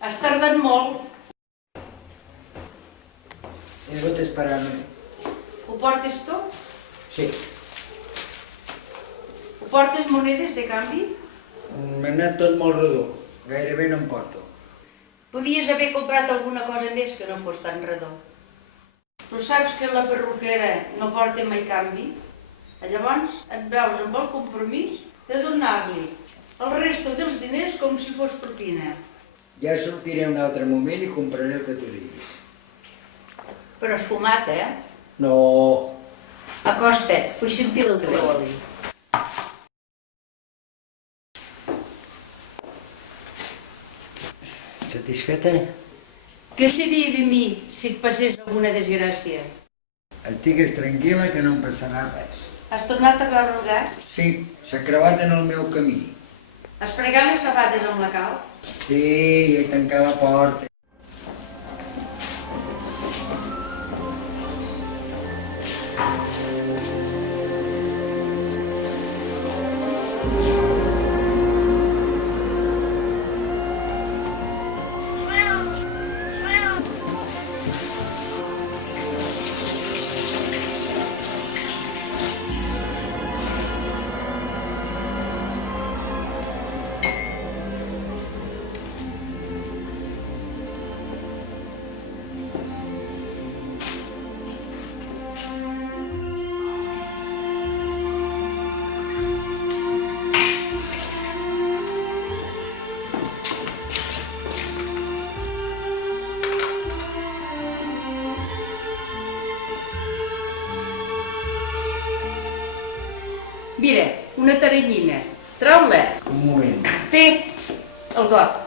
Has tardat molt. He hagut d'esperar-me. Ho portes tot? Sí. Ho portes monedes de canvi? M'ha anat tot molt redó. Gairebé no em porto. Podies haver comprat alguna cosa més que no fos tan redó. Però saps que la perruquera no porta mai canvi? Llavors et veus amb el compromís de donar-li el resto dels diners com si fos propina. Ja sortiré un altre moment i compraré el que tu diguis. Però has fumat, eh? No. Acosta't, vull sentir el teu oli. Satisfeta? Què seria de mi si et passés alguna desgràcia? Estigues tranquil·la que no em passarà res. Has tornat a veure el gat? Sí, s'ha creuat en el meu camí. Has fregat les sabates amb la cal? Sí, he tancat la porta. Mira, una taranyina. Trau-la. Un moment. Té el got.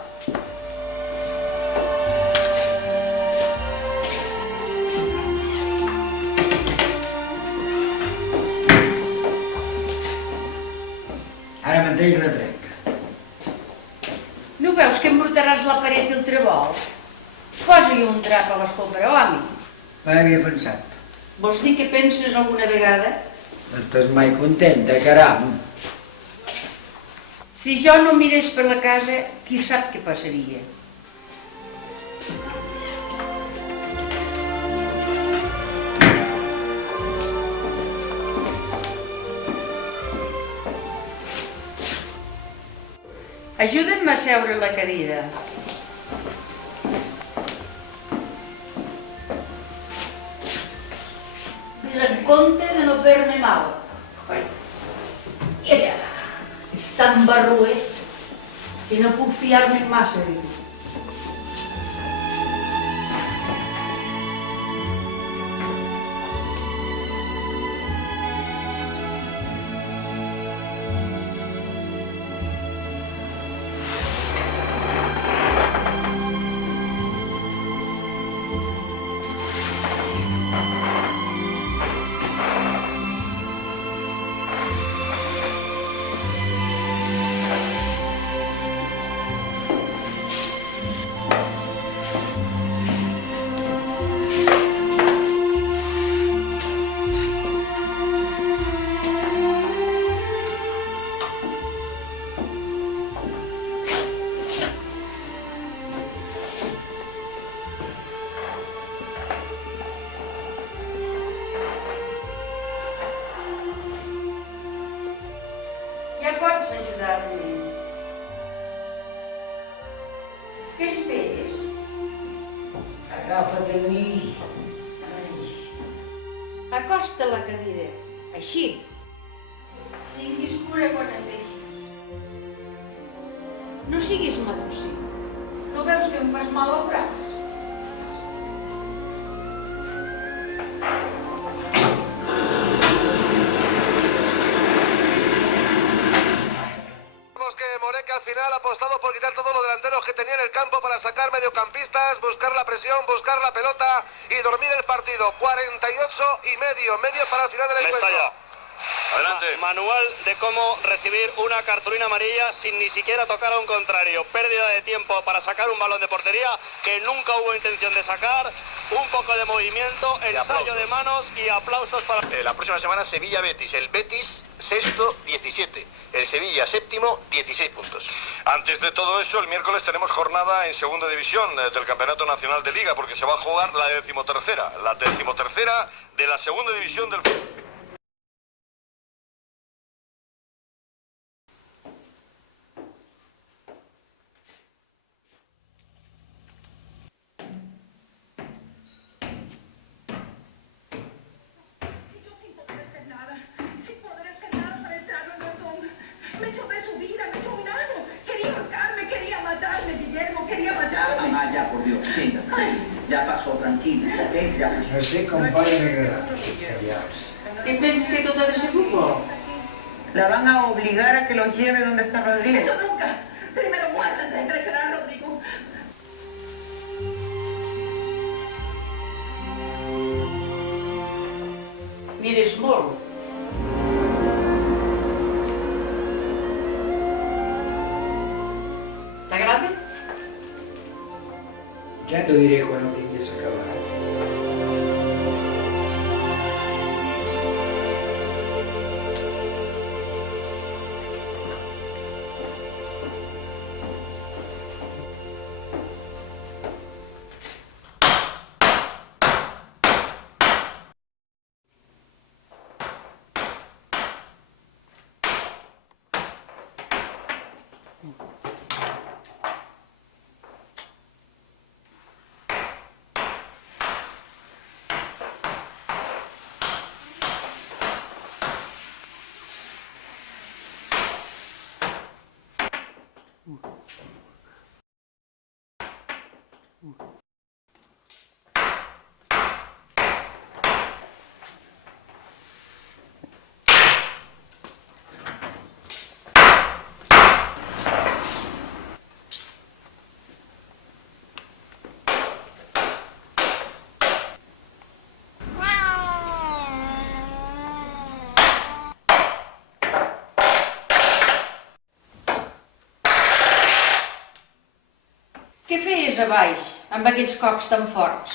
Ara mateix la trec. No veus que embrutaràs la paret i el trebol? Posa-hi un drap a l'escombra, home. No havia pensat. Vols dir que penses alguna vegada? No estàs mai contenta, caram. Si jo no mirés per la casa, qui sap què passaria? Ajuda'm a seure a la cadira. Ves en compte de no fer-me mal. És tan barruet que no puc fiar-me'n massa d'ell. Agafa't a mi. Acosta la cadira, així. Tinguis cura quan et deixis. No siguis maduci. No veus que em fas mal al braç? Que al final ha apostado por quitar todos los delanteros que tenía en el campo para sacar mediocampistas, buscar la presión, buscar la pelota y dormir el partido. 48,5, medio para el final del encuentro. Adelante. Manual de cómo recibir una cartulina amarilla sin ni siquiera tocar a un contrario. Pérdida de tiempo para sacar un balón de portería que nunca hubo intención de sacar. Un poco de movimiento, ensayo de manos y aplausos para... La próxima semana Sevilla-Betis. El Betis sexto, 17. El Sevilla séptimo, 16 puntos. Antes de todo eso, el miércoles tenemos jornada en segunda división del Campeonato Nacional de Liga, porque se va a jugar la 13ª. La 13ª de la segunda división del... Ya, por Dios, siéntate. Ya pasó, tranquila, ¿ok? Ya pasó. No sé com poden agradar aquests serials. Què penses que tot ha de ser futbol? La van a obligar a que los lleve donde está Rodrigo. ¡Eso nunca! Primero muerta antes de traicionar a Rodrigo. Mires molt. T'agrada? Ja t'ho diré quan ho tinguis acabat. Què feies a baix, amb aquells cops tan forts?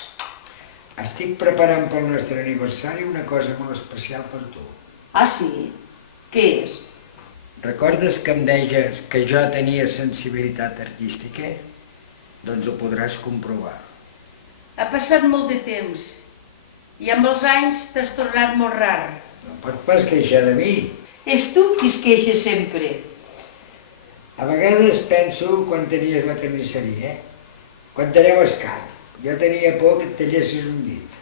Estic preparant pel nostre aniversari una cosa molt especial per tu. Ah, sí? Què és? Recordes que em deies que jo tenia sensibilitat artística? Doncs ho podràs comprovar. Ha passat molt de temps i amb els anys t'has tornat molt rar. No pots pas queixar de mi. És tu qui es queixa sempre. A vegades penso quan tenies la carnisseria, quan t'aneu escat. Jo tenia por que et tallessis un dit.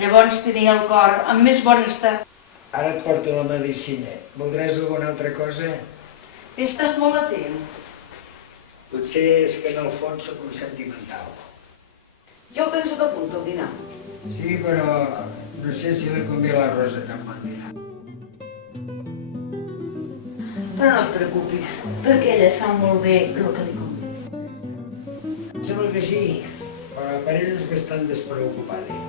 Llavors tenia el cor en més bon estat. Ara et porto la medicina. Voldràs alguna altra cosa? Estàs molt atent. Potser és que en el fons sóc un sentimental. Jo ho tens sota punt, el dinar. Sí, però no sé si li convé a la Rosa tan bon dinar. Però no et preocupis, perquè ella sap molt bé el que li convé. Sembla que sí, però per ell és bastant despreocupada.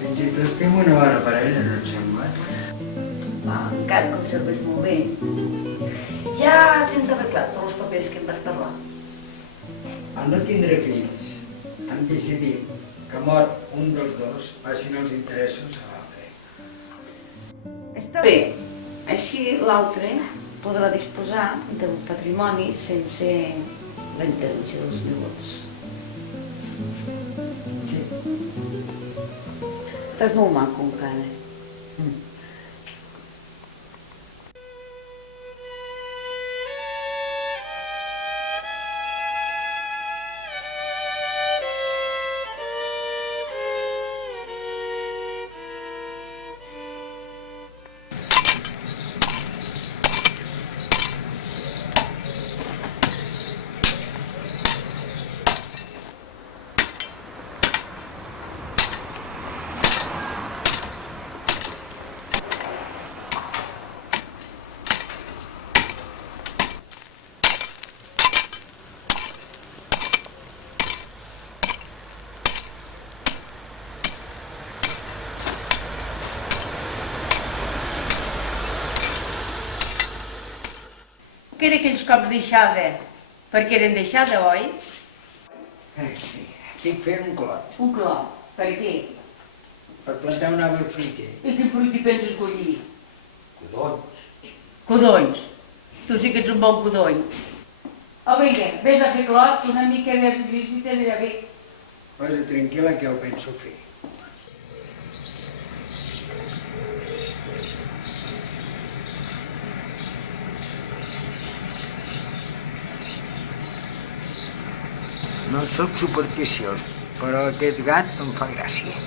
Fins i tot fem una bona parella, no et sembla? Va, encara conserves molt bé. Ja tens arreglat tots els papers que em vas parlar. Al no tindre fills, han decidit que mort un dels dos passin els interessos a l'altre. Està bé. Així l'altre podrà disposar del patrimoni sense la intervenció dels nebots. Sí. Estàs molt maco encara. Que era aquells cops deixada, perquè eren deixada, oi? Sí. Estic fent un clot Un clop. Per què? per plantar un arbre fruiter. I quin fruit hi penses collir? Codons. Codonys. Tu sí que ets un bon codony. Oh, vinga, vés a fer clot, una mica d'exercici t'anirà bé. Posa tranquil·la que ho penso fer. No sóc supersticiós, però aquest gat em fa gràcia.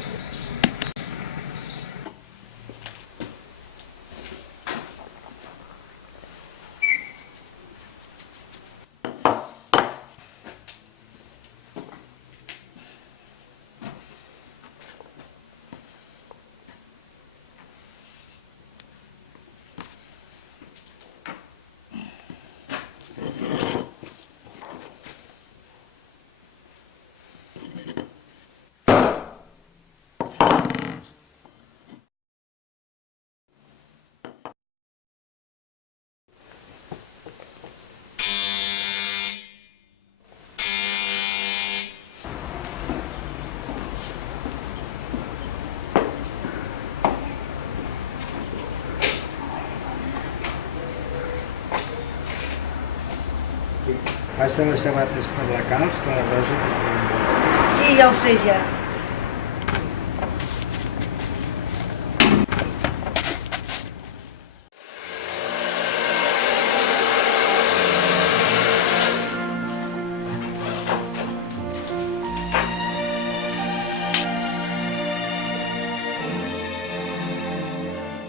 Passa les sabates per la calç, que la Rosa no trobem bé. Sí, ja ho sé, ja.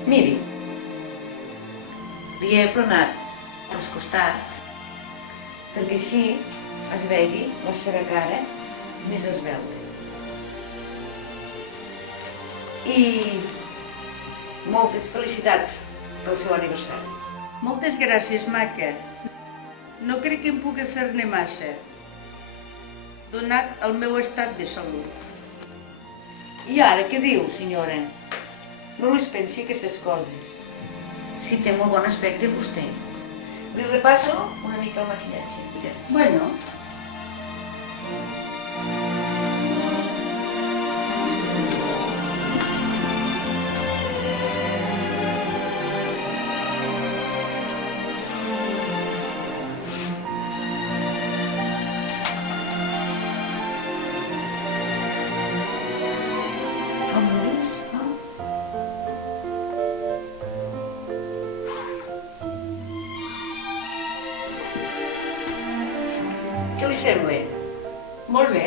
Miri, li he aplanat els costats perquè així es vegi la seva cara més esvelta. I moltes felicitats pel seu aniversari. Moltes gràcies, maca. No crec que em pugui fer-ne massa, donat el meu estat de salut. I ara, què diu, senyora? No les pensi aquestes coses. Si té molt bon aspecte vostè. Li repasso una mica el maquillatge. Mira. Bueno, Què li sembla? molt bé.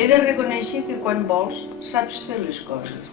He de reconèixer que quan vols saps fer les coses.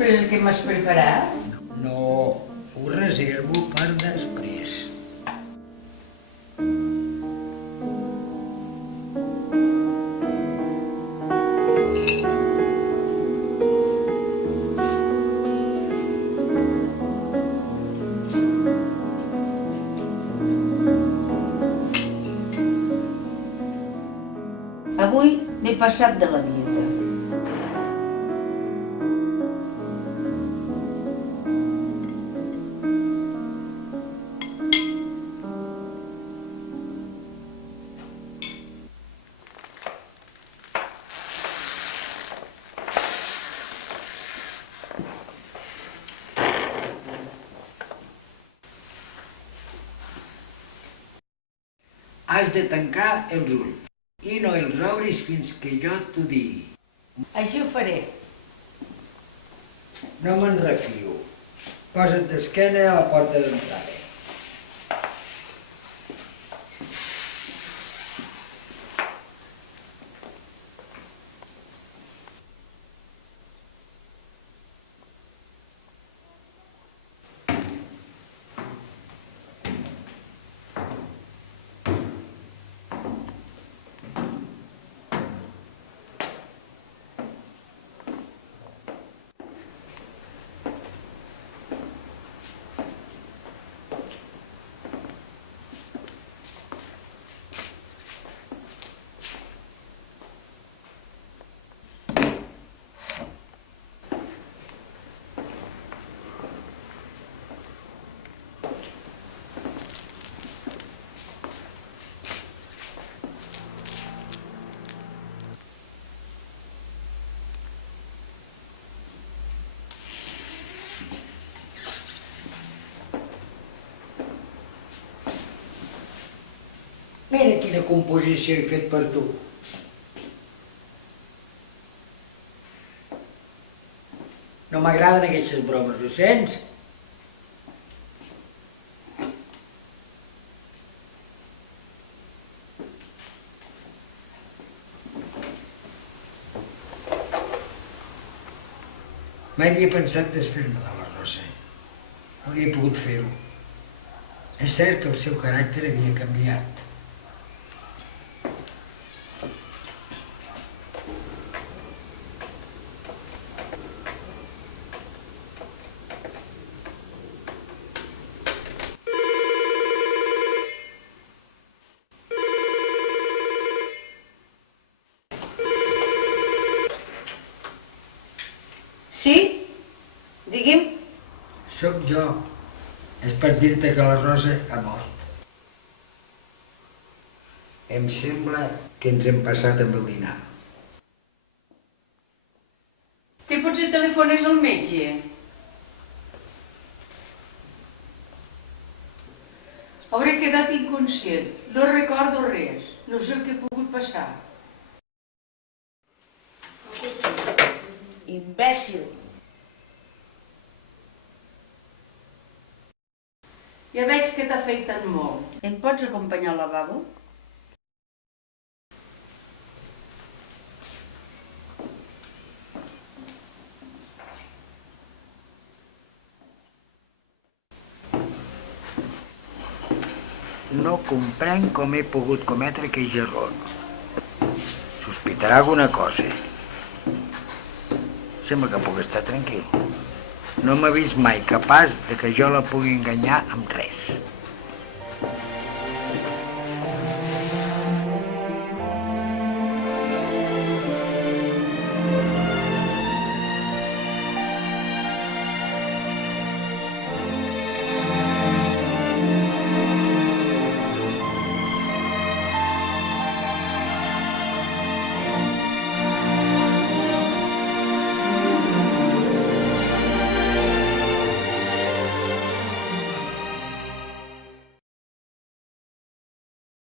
sorpresa que m'has preparat? No, ho reservo per després. Avui m'he passat de la dieta. Has de tancar els ulls i no els obris fins que jo t'ho digui. Així ho faré. No me'n refio. Posa't d'esquena a la porta d'entrada. Mira quina composició he fet per tu. No m'agraden aquestes bromes, ho sents? Mai havia pensat desfer-me de la Rosa. Hauria pogut fer-ho. És cert que el seu caràcter havia canviat. Sí? Digui'm. Sóc jo. És per dir-te que la Rosa ha mort. Em sembla que ens hem passat amb el dinar. Que potser telefones al metge? Hauré quedat inconscient. No recordo res. No sé el que ha pogut passar. Imbècil. Ja veig que t'afecten molt. Em pots acompanyar al lavabo? No comprenc com he pogut cometre aquell error. Sospitarà alguna cosa. Sembla que puc estar tranquil. No m'ha vist mai capaç de que jo la pugui enganyar amb res.